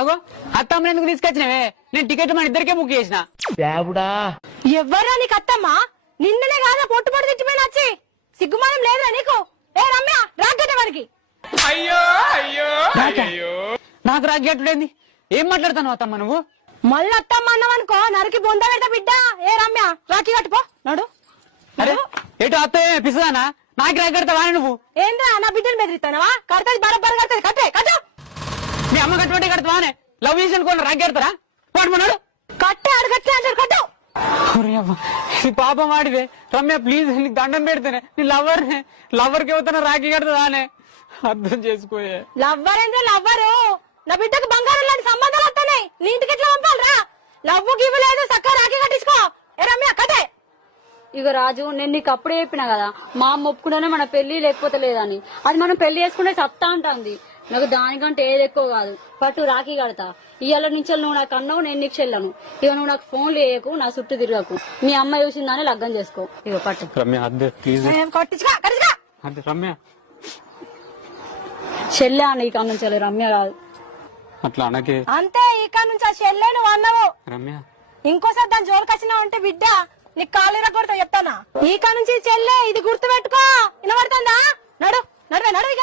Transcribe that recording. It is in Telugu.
ఆగో అత్తమ్మ ఎందుకు తీసుకొచ్చినవే? నేను టికెట్ మన ఇద్దరికే బుక్ చేసిన. ఎవ్వరా నీకు అత్తమ్మా? నిన్ననే కాదా పొట్టు పొట్టు తెచ్చిపోయిన వచ్చి సిగ్గుమానం లేదురా నీకు? ఏ రమ్య రాగట్టే వారికి. నాకు రాగేట్లేంది? ఏం మాట్లాడతాను అత్తమ్మ నువ్వు? మళ్ళీ అత్తమ్మ అన్నావనుకో నరికి బొంద పెడతా బిడ్డ. ఏ రమ్య రాఖీ కట్టుపో నడు. అరే ఎటు అత్తయ్య పిసదానా? నాకు రాగడతావా నువ్వు? ఏంద్రా నా బిడ్డను బెదిరిస్తానవా? కడతది బరబ్బర్ కడతది. కట్టే కట్టు. మీ అమ్మ కట్టుబట్టే కడతావానే? లవ్ చేసి అనుకోండి రాగెడతారా? పడుకున్నాడు కట్టే అడగట్లే అంటారు. కట్టు. ఇది పాపం వాడిదే. రమ్య ప్లీజ్ నీకు దండం పెడితేనే నీ లవర్కి అవుతాను రాఖీ కడతానే. అర్థం చేసుకోయే. లవ్వర్ ఏంద్రా లవ్వరు? నా బిడ్డకు బంగారం లాంటి సంబంధాలు వస్తున్నాయి. నీ ఇంటికి ఎట్లా పంపాలరా? లవ్వు గివ్వు లేదు, చక్కగా రాఖీ కట్టించుకో. ఏ రమ్య కట్టే. ఇక రాజు నేను నీకు అప్పుడే చెప్పినా కదా, మా అమ్మ ఒప్పుకుంటేనే మన పెళ్లి లేకపోతే లేదని. అది మనం పెళ్లి చేసుకుంటే సత్తా అంటుంది. నాకు దానికంటే ఏది ఎక్కువ కాదు. పట్టు రాఖీ కడతా. ఇవాళ నుంచి నువ్వు నాకు అన్నావు, నేను నీకు చెల్లను. ఇక నువ్వు నాకు ఫోన్ చేయకు, నా చుట్టూ తిరగకు. మీ అమ్మ చూసిందానే లగ్గం చేసుకో. ఇక పట్టు రమ్య చెల్లె అన్న ఇక నుంచి రమ్య కాదు. అట్లా అనకే. అంతే ఇక నుంచి ఆ చెల్లె నువ్వు అన్నావు. రమ్య ఇంకోసారి దాని జోలికి వచ్చినావు అంటే బిడ్డ నీకు కాలు కొడతా చెప్తానా. ఇక నుంచి చెల్లె ఇది గుర్తు పెట్టుకో. వినబడుతుందా? నడు నడువే నడు ఇక.